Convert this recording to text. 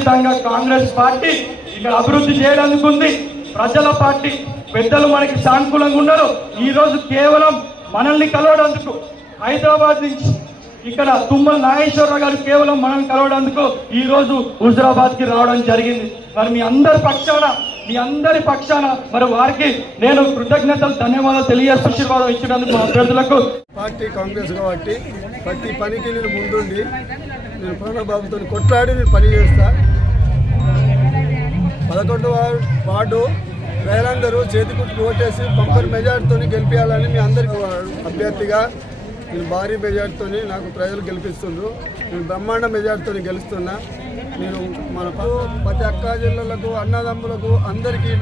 ఖచ్చితంగా కాంగ్రెస్ పార్టీ ఇక్కడ అభివృద్ధి చేయడానికి ఉంది. ప్రజల పార్టీ పెద్దలు మనకి సానుకూలంగా ఉన్నారు. ఈ రోజు కేవలం మనల్ని కలవడానికి హైదరాబాద్ నుంచి ఇక్కడ తుమ్మల నాగేశ్వరరావు గారు కేవలం మనల్ని కలవడానికి ఈ రోజు హుజరాబాద్ కి రావడం జరిగింది. మరి మీ అందరి పక్షాన మరి వారికి నేను కృతజ్ఞతలు ధన్యవాదాలు తెలియజేస్తూ ఆశీర్వాదం ఇచ్చినందుకు మా అభ్యర్థులకు. పార్టీ కాంగ్రెస్ కాబట్టి ప్రతి పనికి నేను ముందుండి నేను ప్రణబాబుతో కొట్లాడి నేను పని చేస్తా. 11వ వార్డు ప్రజలందరూ చేతికుట్టు ఓటేసి బంపర్ మెజార్టీతో గెలిపించాలని మీ అందరికీ అభ్యర్థిగా నేను భారీ మెజార్టీతో నాకు ప్రజలు గెలిపిస్తుండ్రు. నేను బ్రహ్మాండ మెజార్టీతో గెలుస్తున్నా. నేను మన ప్రతి అక్క జిల్లాలకు అన్నదమ్ములకు అందరికీ